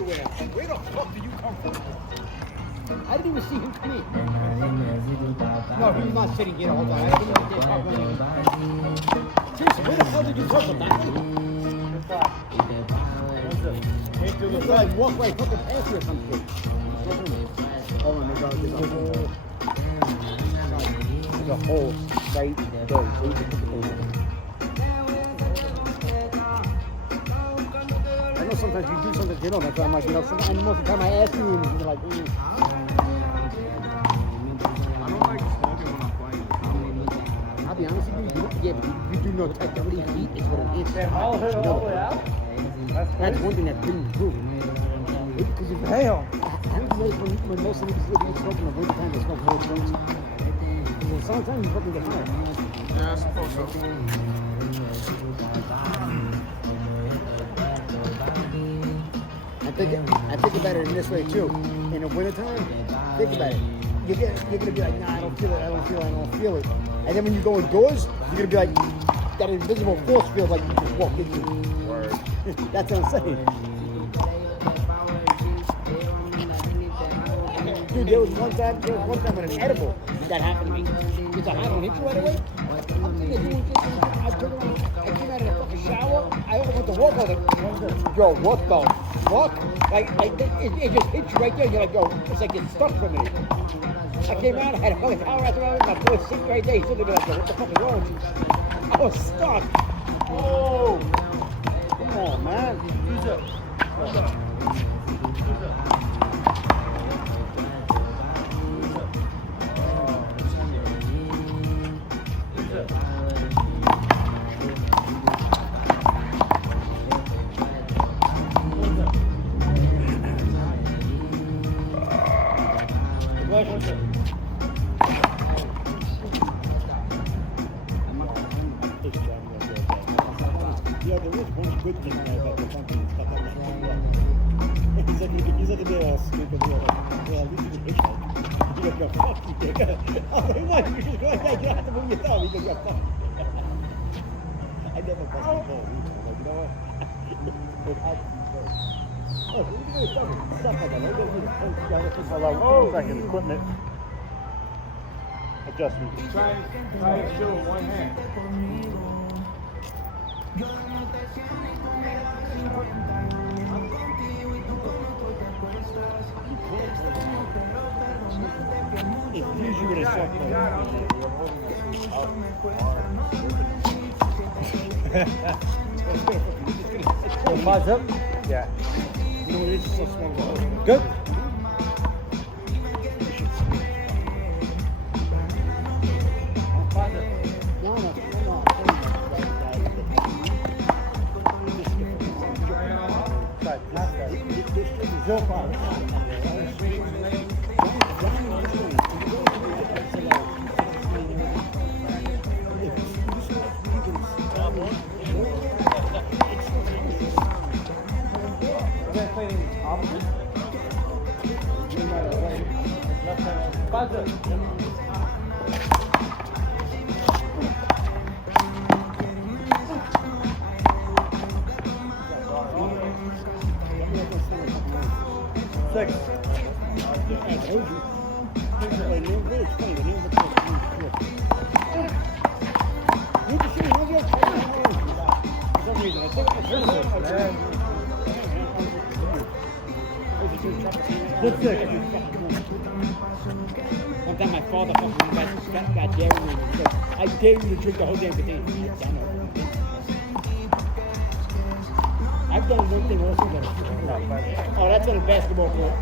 everywhere. Where the fuck did you come from? I didn't even see him come in. No, he was not sitting here all day. I didn't even get talk about anything. Seriously, where the hell did you circle back? I walk right fucking past you or some shit. Oh, and there's a hole right there. I know sometimes you do something you don't. That's why I'm like, and most of the time I ask you, and you're like, I don't like smoking when I'm playing. I'll be honest with you, you do know technically heat is what it is. Malo hit it all the way out? That's one thing that's been proven. Because if Damn. I don't know when most of these people smoke in the winter time, they smoke more drinks. In the summertime, you fucking get high. Yeah, I suppose so. I think about it in this way too. In the wintertime, think about it. You're gonna be like, nah, I don't feel it. And then when you go indoors, you're gonna be like, that invisible force feels like you just walked into. Word. That's what I'm saying. Dude, there was one time with an edible that happened to me. Did the high one hit you right away? I'm thinking of doing this. I turned around, I came out of the fucking shower. I went to walk. I was like, yo, what the fuck? Like it just hit you right there. You're like, yo, it's like it's stuck for me. I came out, I had a fucking hour after hour, my boy sitting right there. He's looking at me like, yo, what the fuck is wrong with you? I was stuck. Oh, come on, man. Who's up? Yeah, there is one good thing about the company stuff like that. He's like a bit stupid. Well, at least you can hitchhike. He goes, yo, fuck you, dick. I'm like, what? You just go like that, you don't have to move your thumb. He goes, yo, fuck you. I never bust the ball. I'm like, you know what? Oh, we can do stuff like that. Maybe we'll do the post together. Hold on, 1 second. Equipment adjustment. Try and show with one hand. It's usually with a shot. Five's up? Yeah. You know, it's so small. Good. Six. Good six. One time my father got dared me. He goes, I dare you to drink the whole damn container. I've done one thing also. Oh, that's on a basketball court.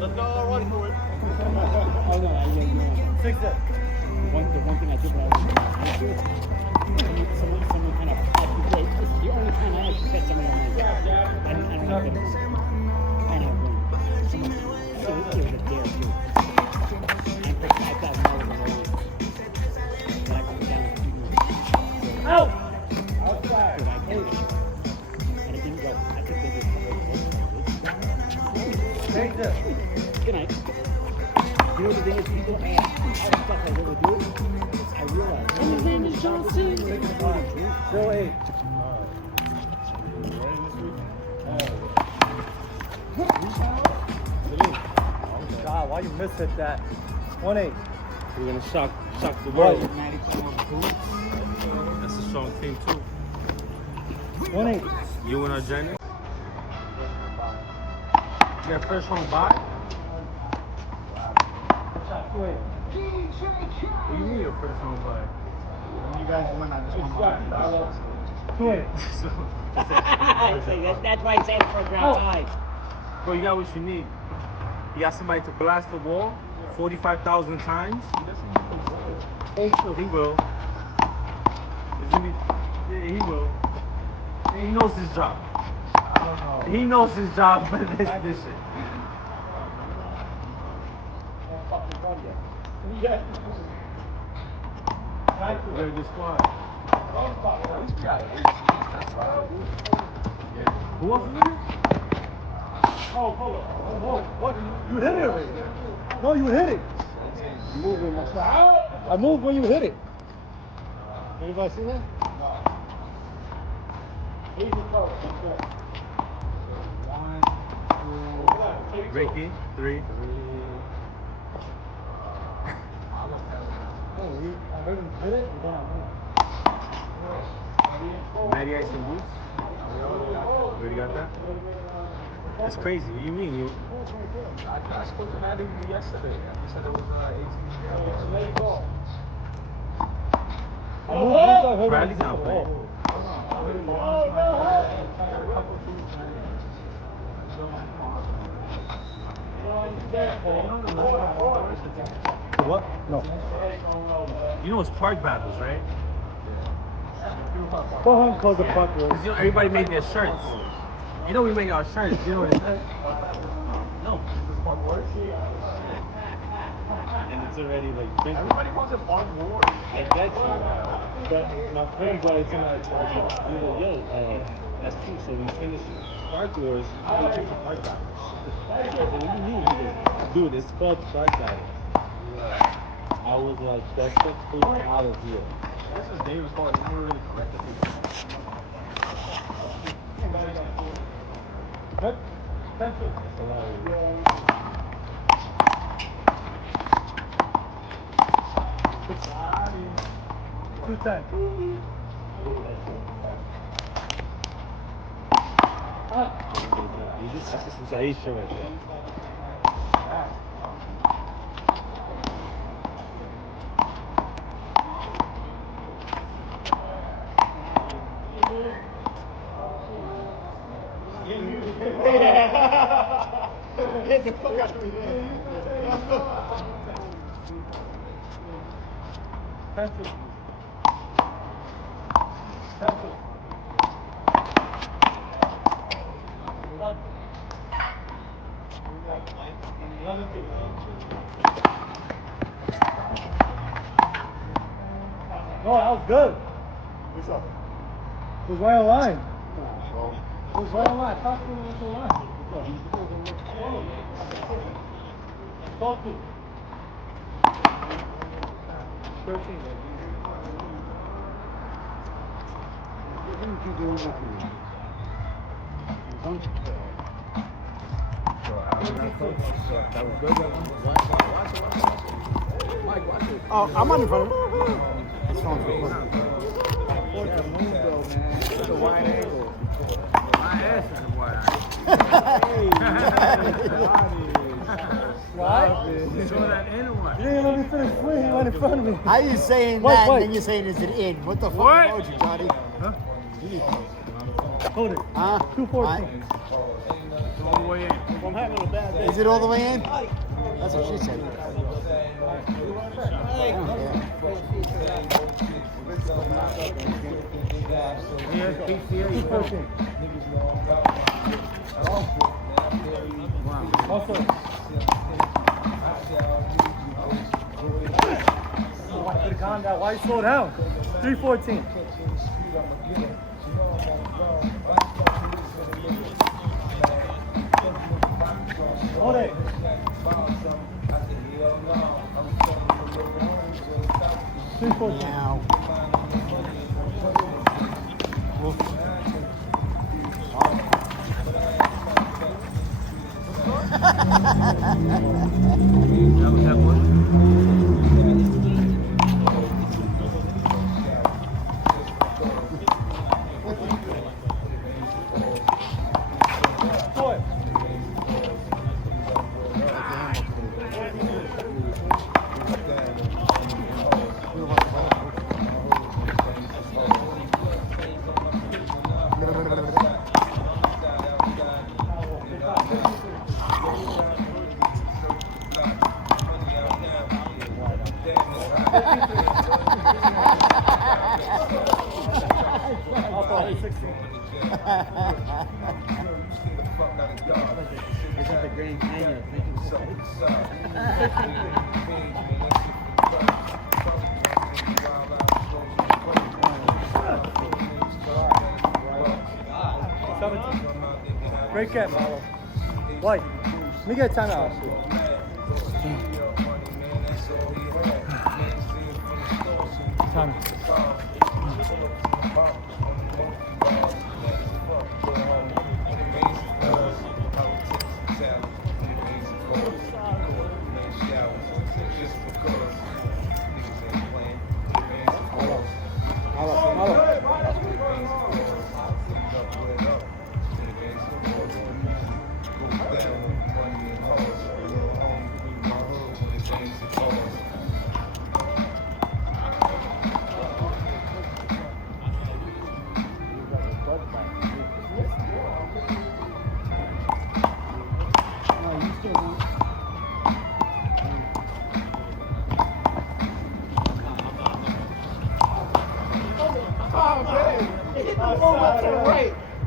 Let's go run for it. Oh no, Six up. the one thing I did when I was someone kind of this is the only time I actually set someone on my I don't know if it was. I know. It was a dare too. I got Malo in the way. And I put down Out! outside. And it didn't go. I think they just Take this. Good night. You know the thing is, people ask all the stuff I really do. I realize. And his name is John C. Go 8. Ready this week? God, why you mishit that? 1-8. We're gonna shock the Right. world. That's a strong team too. 1-8. You and Argentina. Your first round bye? Wait. What do you mean your first round bye? When you guys win, I just want my 2-8. That's why I said first round tie. Bro, you got what you need. You got somebody to blast the wall 45,000 times. He will. Isn't he? Yeah, he will. He knows his job. He knows his job for this shit. They're the squad. Who else is there? Oh, hold on. What? You hit it already. No, you hit it. Moving my I moved when you hit it. Anybody see that? He's the coach. Ricky, 3. I heard him hit it, and then I moved. Matty Ice and Boots. You already got that? That's crazy. What do you mean? I spoke to Maddie yesterday. He said it was 18. I moved once I heard Bradley him not hit playing. it. What? No. You know it's park battles, right? Go ahead and close the front door. Because everybody made their shirts. You know we made our shirts. You know what it says? No. And it's already like printed. Everybody wants a fun war. I get you. But my friend brought it to my attention. He was like, yo, that's cool. So we finished Park Wars. We took the Park Battles. I said, what do you mean? He goes, dude, it's called Park Battles. I was like, that's the first out of here. This is Davis calling. He never really corrected people. $210. That's just some Aisha right there. Get the fuck out of me. Pencil. No, that was good. What's up? It was right on line. It was right on line. I thought it was on line. Talk to. 13. What did you do with me? Don't you? That was good. Mike, watch it. Oh, I'm on the phone. This phone's recording. Yeah, move though, man. It's a wide angle. My ass is wide. Right? You saw that in one. You didn't let me finish swing. He went in front of me. How you saying Wait, that wait. and then you're saying is it in? What the fuck What? emoji, Johnny? Hold it. Huh? 214. All the way in. I'm having a bad day. Is it all the way in? That's what she said. I don't care. Yeah, PCA. 214. Also. Calm down. Why you slow down? 314. Hold it. Now. That was that one. It's at the Grand Canyon. Great catch, Malo. White. Let me get a timeout.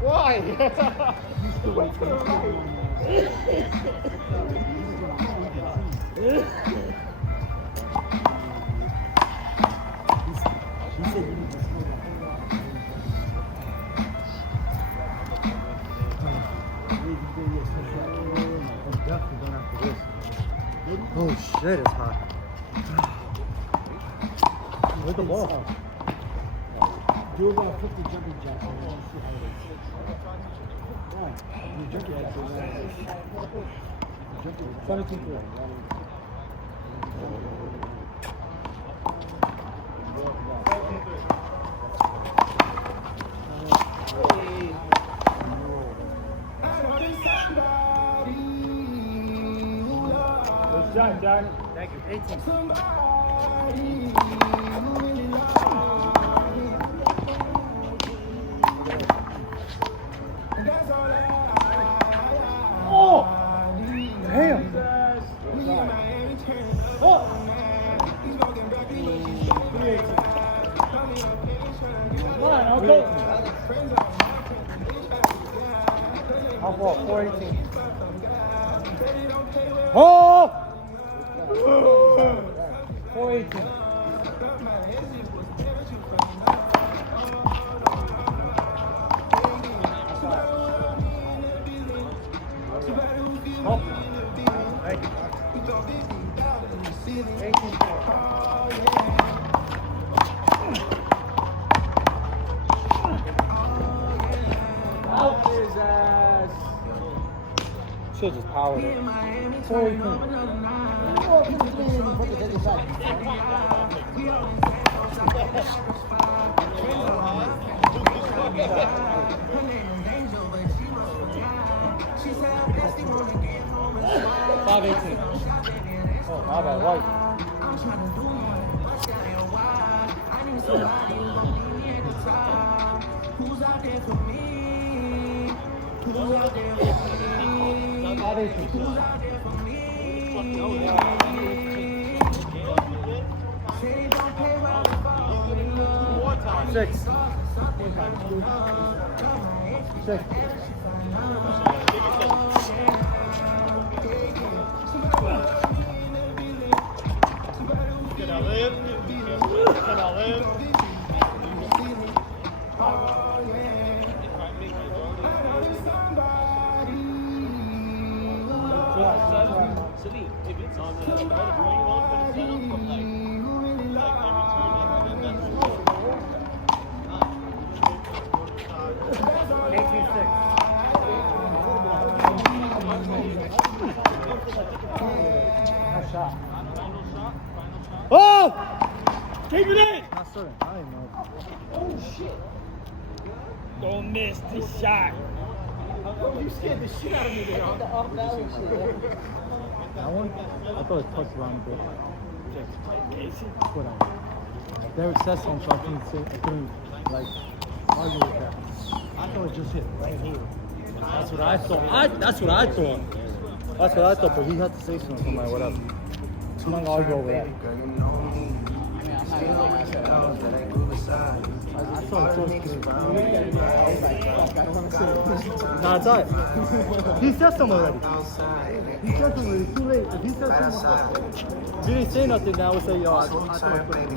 Why? Oh shit, it's hot. Where's the ball? Do about 50 jumping jacks. I want to see how it is. Why? You jumping jacks. Jumping jacks. 22 Good shot, Jack. Thank you. 18. Oh! Damn. Oh! Okay. How ball? 418. Oh! 418. Oh. Thank you. 18. Out his ass. Shit just powered it. 418. Oh, my bad, White. Six. Can I live? Can I live? If it's on the green one, but it's set up from like every turn, and then that's 826. shot. Oh! Keep it in! Not certain. I don't know. Oh, shit. Don't miss the shot. You scared the shit out of me there. The off-balance shit. That one? I thought it touched around a bit. Whatever. Derek said something, so I couldn't like argue with that. I thought it just hit right here. That's what I thought. That's what I thought. That's what I thought, but he had to say something. I'm like, whatever. I'm not gonna argue over that. I thought it was good. Nah, it's alright. He said something already. He said something already. It's too late. If he said something, if he didn't say nothing, then I would say, yo, I thought it was good.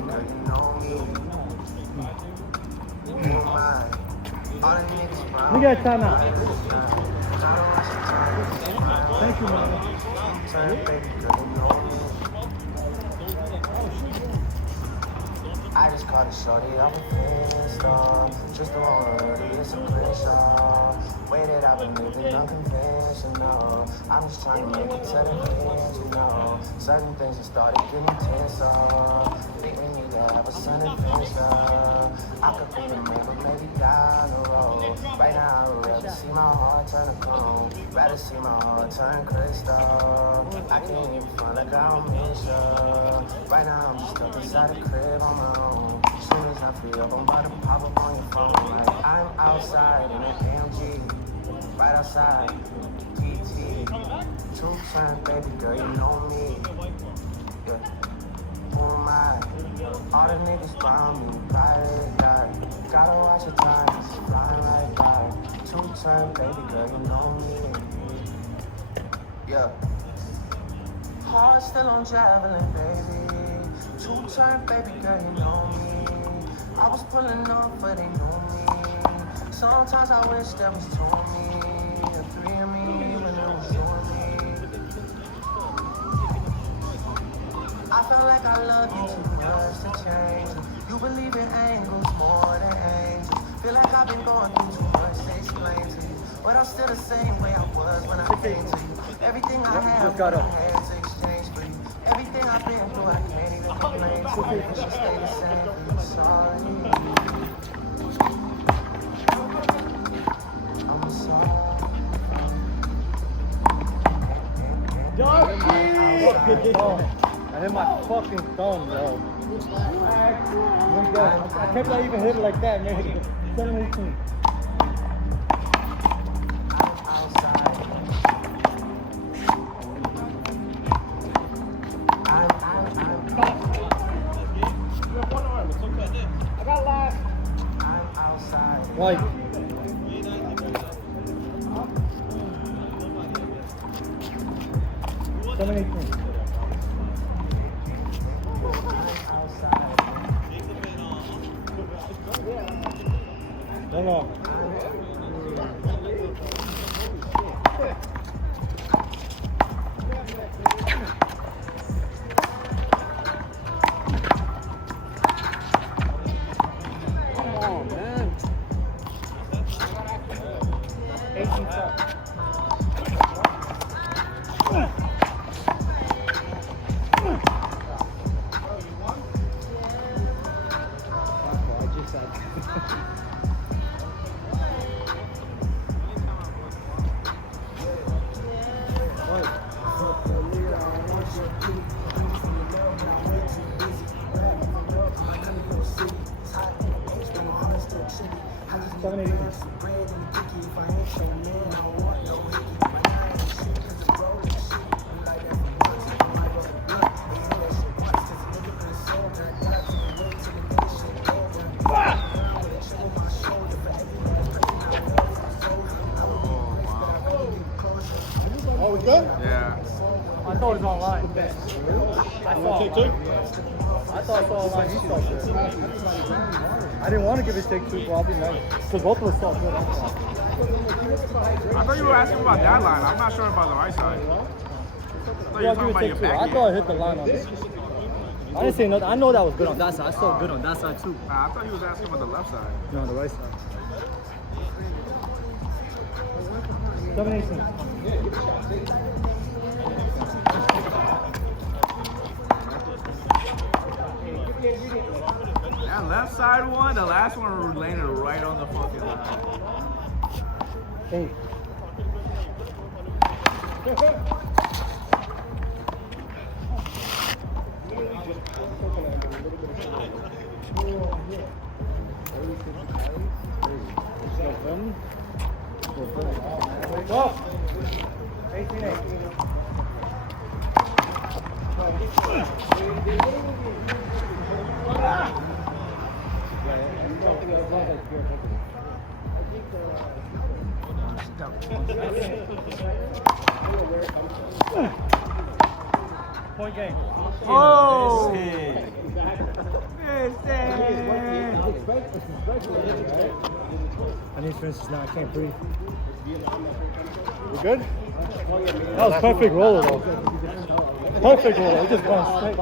We got time out. Thank you, man. I just caught a shorty off a pissed off. Just the one, it's a Crenshaw. Way that I've been living unconventional. I'm just trying to make it to the end, you know. Certain things have started getting tense off. Think we need to have a son adventure. I could be a man, but maybe down the road. Right now, I would rather see my heart turn to cone. Rather see my heart turn crystal. I can't even find like I don't miss you. Right now, I'm just stuck inside the crib on my own. As soon as I free up, I'm about to pop up on your phone. Like, I'm outside in an AMG. Right outside, PT. 2 turn, baby girl, you know me. Yeah. Who am I? All the niggas around me, ride, die. Gotta watch the time, it's flying right by. 2 turn, baby girl, you know me. Yeah. Heart still on javelin, baby. 2 turn, baby girl, you know me. I was pulling off, but they knew me. Sometimes I wish there was 2 of me. The 3 of me when it was you and me. I felt like I loved you too much to change. You believe in angels more than angels. Feel like I've been going through too much to explain to you. But I'm still the same way I was when I came to you. Everything I have, I had to exchange for you. Everything I've been through, I can't even complain to you. It should stay the same for you. Sorry. I'm sorry. I hit my fucking thumb, bro. I kept not even hit it like that, man. 7-18. I got last. I'm outside. Like, 7-18. No. Come on, man. 18-5. Oh, we good? Yeah. I thought it was online. I Take 2? thought I saw online. He saw good. I didn't want to give it take 2, but I'll be nice. Because both of us saw good. I thought you were asking about that line. I'm not sure about the right side. I thought you Yeah, were I'll talking give it about take 2. your back I end. thought I hit the line on this. I didn't say nothing. I know that was good on that side. I saw good on that side too. Nah, I thought he was asking about the left side. No, on the right side. 7-18. side one, the last one landed right on the fucking line. Hey. Point game. Oh! I need Francis now. I can't breathe. You good? That was perfect roller though. Perfect roller. It just gone straight.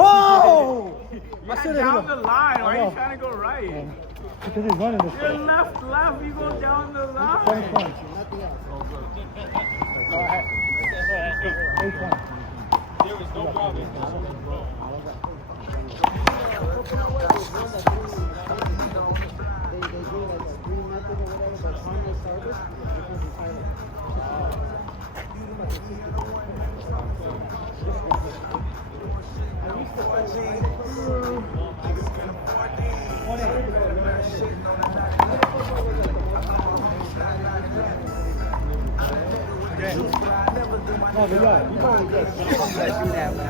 Oh! Yeah, down the line. Why are you trying to go right? Because he's running this You're way. left. You go down the 7 line. points. 8 points. Oh, they got it.